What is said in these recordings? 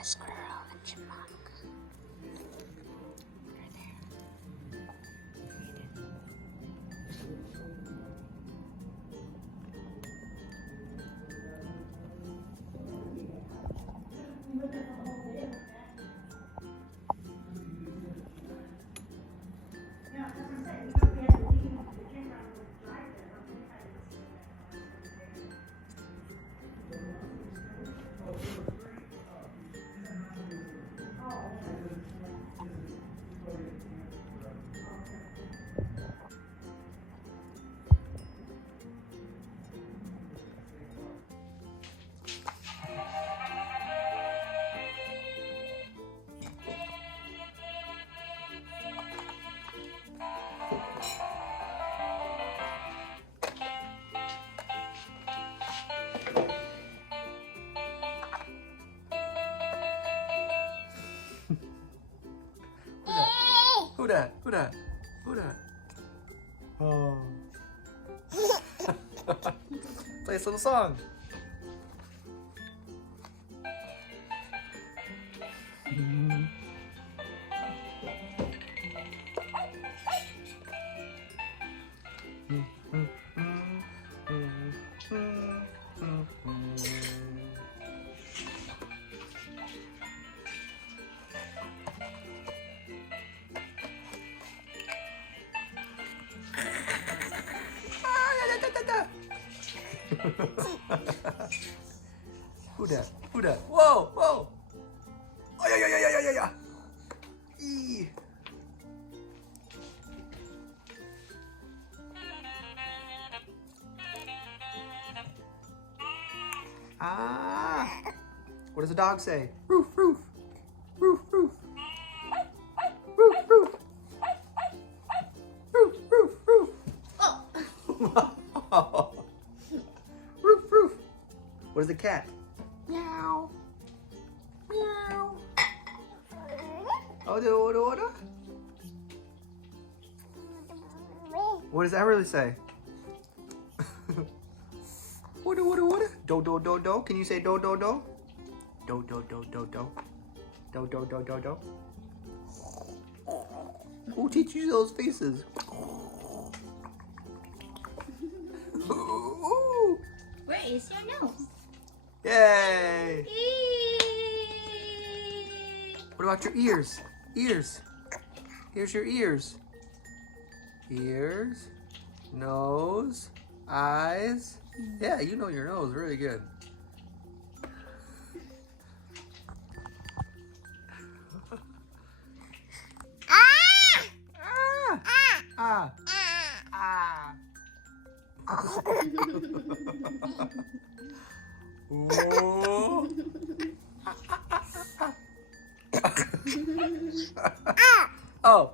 a squirrel and chipmunk. Right there. Who that? Who that? Who that? Oh. Play this little song. Who that? Who that? Whoa! Whoa! Oh yeah yeah yeah yeah yeah yeah! Eee. Ah! What does the dog say? Roof roof! Roof roof! Roof roof! Roof roof roof! Oh! Roof roof! What is the cat? Meow. Meow. Order, order, order. What does that really say? Order, order, order. Do, do, do, do. Can you say do, do, do? Do, do, do, do, do. Do, do, do, do, do. Who teaches you those faces? Where is your nose? Yay! What about your ears? Ears. Here's your ears. Ears, nose, eyes. Yeah, you know your nose really good. Ah! Ah! Whoa. Oh.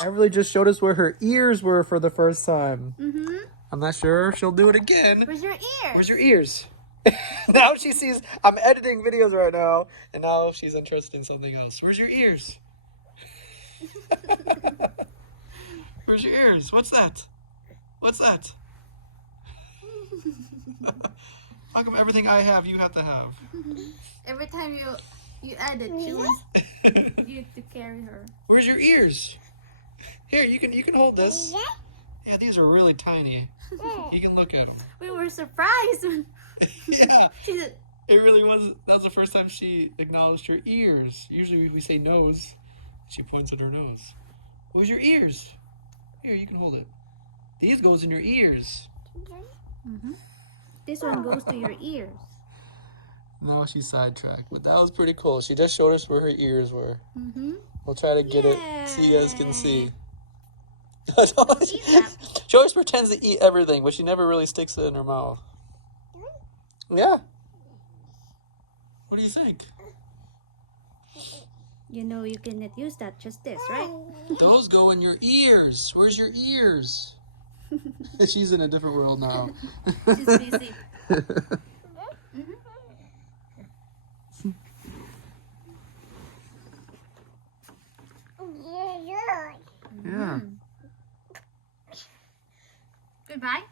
Everly just showed us where her ears were for the first time. I'm not sure she'll do it again. Where's your ears? Where's your ears? Now she sees I'm editing videos right now, and now she's interested in something else. Where's your ears? Where's your ears? What's that? What's that? How come everything I have, you have to have? Every time you edit, she wants you to carry her. Where's your ears? Here, you can hold this. Yeah, these are really tiny. You can look at them. We were surprised when Yeah, she said, it really was. That was the first time she acknowledged her ears. Usually we say nose. She points at her nose. Where's your ears? Here, you can hold it. These goes in your ears. this one goes to your ears. Now she's sidetracked, but that was pretty cool. She just showed us where her ears were. We'll try to get it so you guys can see. She always pretends to eat everything, but she never really sticks it in her mouth. Yeah. What do you think? You know you cannot use that, just this, right? Those go in your ears. Where's your ears? She's in a different world now. She's busy. Yeah. Goodbye.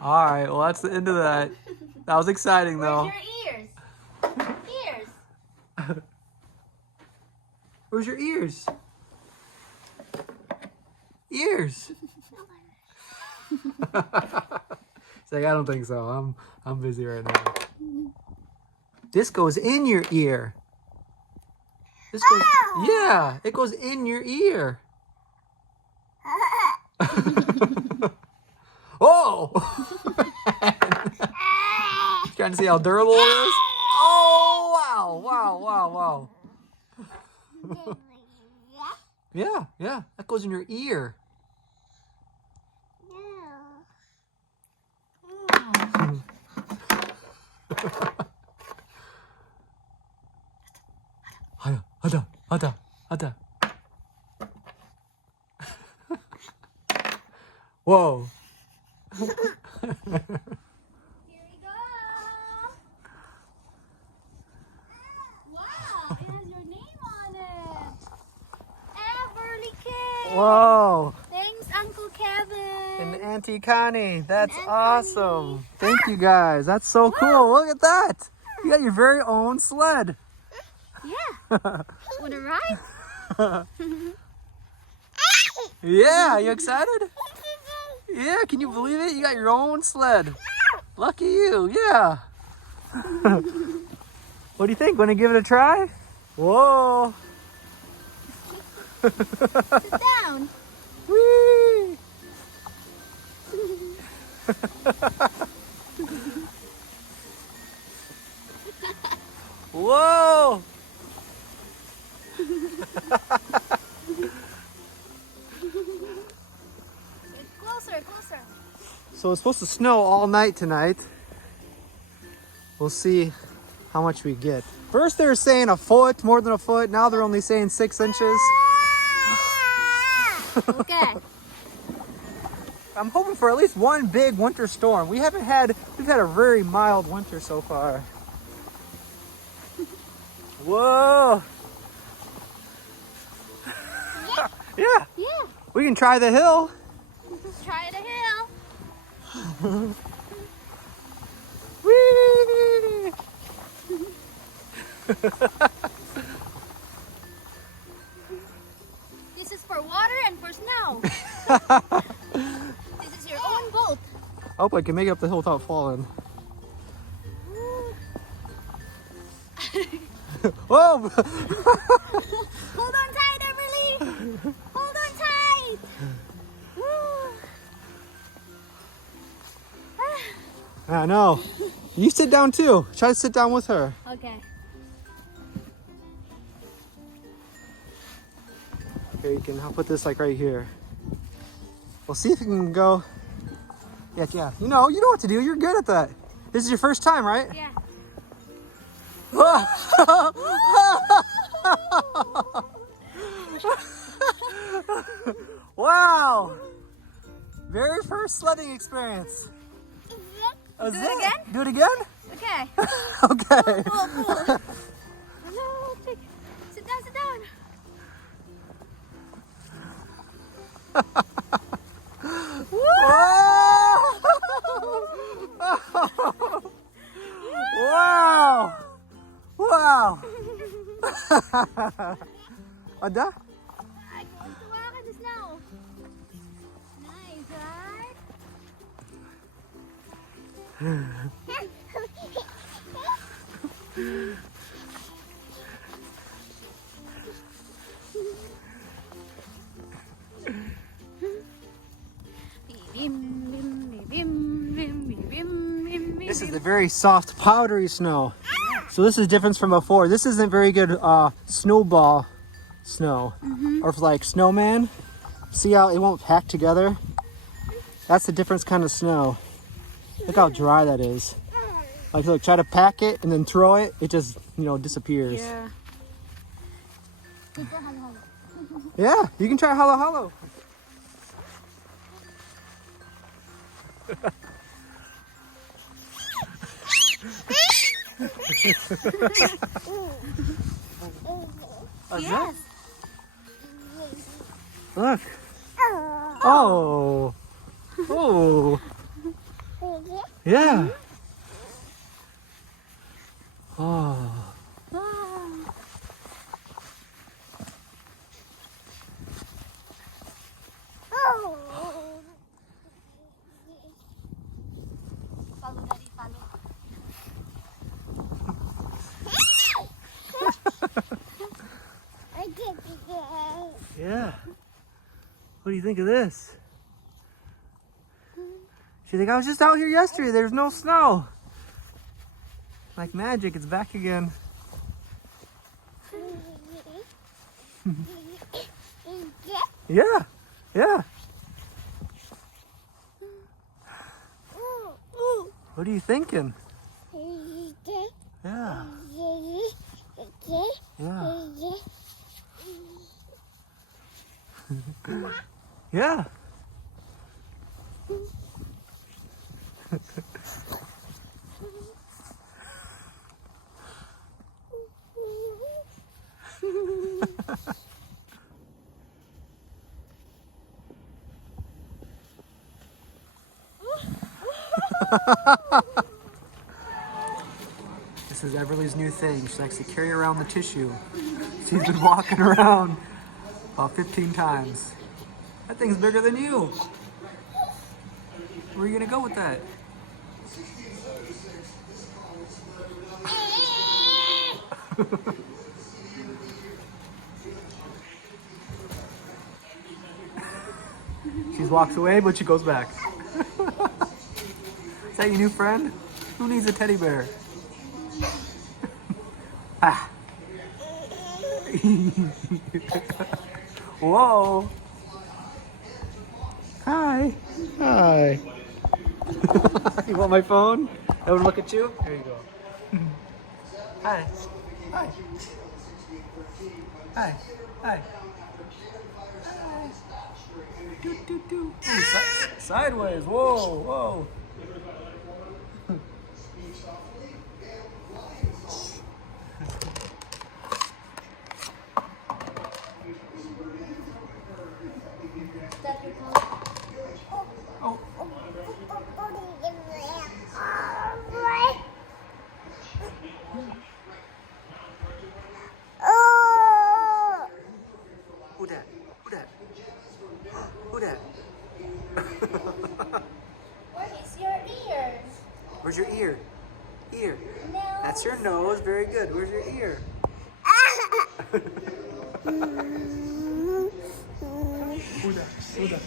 All right, well, that's the end of that. That was exciting, though. Where's your ears? Ears. Where's your ears? Ears. It's like, I don't think so. I'm busy right now. This goes in your ear. This goes, yeah, it goes in your ear. Oh! Trying to see how durable it is? Oh, wow, wow, wow, wow. Yeah, yeah, that goes in your ear. Hada. Whoa. Here we go. Wow, it has your name on it. Everly Kid. Whoa. Thanks, Uncle Kevin. And Auntie Connie. That's And awesome. Thank you guys. That's so cool. Look at that. You got your very own sled. Yeah. Wanna ride? Yeah, you excited? Yeah, can you believe it? You got your own sled. Lucky you, yeah. What do you think? Want to give it a try? Whoa. Sit down. Whee! Whoa! Closer. So it's supposed to snow all night tonight. We'll see how much we get. First they were saying a foot, more than a foot. Now they're only saying 6 inches. Okay. I'm hoping for at least one big winter storm. We've had a very mild winter so far. Whoa. Yeah. Yeah. We can try the hill. Let's try the hill. Whee! This is for water and for snow. This is your own boat. I hope I can make it up the hill without falling. Whoa! Hold on tight, Everly. Hold on tight. I know. You sit down too. Try to sit down with her. Okay. Here, you can. I'll put this like right here. We'll see if you can go. Yeah. You know what to do. You're good at that. This is your first time, right? Yeah. Wow! Very first sledding experience. Do it again? Do it again? Okay. Okay. Pull. No, sit down. Wow! Wow! Ada? I want to walk in the snow. Nice, right? This is the very soft, powdery snow. So this is the difference from before. This isn't very good snowball snow. Or like snowman. See how it won't pack together? That's the different kind of snow. Look how dry that is. Like, look, try to pack it and then throw it. It just, disappears. Yeah. Yeah, you can try hollow hollow. Yes. Look. Oh. Oh. Yeah. Oh. Follow, Daddy, follow. Yeah. What do you think of this? She's like, I was just out here yesterday. There's no snow. Like magic, it's back again. Yeah. Yeah. What are you thinking? Yeah. Yeah. Yeah. This is Everly's new thing. She likes to carry around the tissue. She's been walking around about 15 times. That thing's bigger than you. Where are you gonna go with that? She walks away, but she goes back. Is that your new friend? Who needs a teddy bear? Ah. Whoa. Hi. Hi. You want my phone? I would look at you? Here you go. Hi. Hi. Hi. Hi. Hi. Do, do, do. Ooh, sideways. Whoa, whoa. Oh. Who that? Who that? Who that? Where is your ear? Where's your ear? Ear. No. That's your nose. Very good. Where's your ear? Who that? Who that?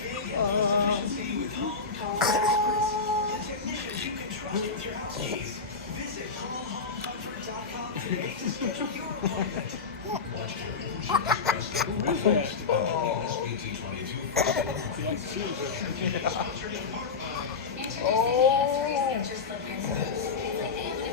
Oh.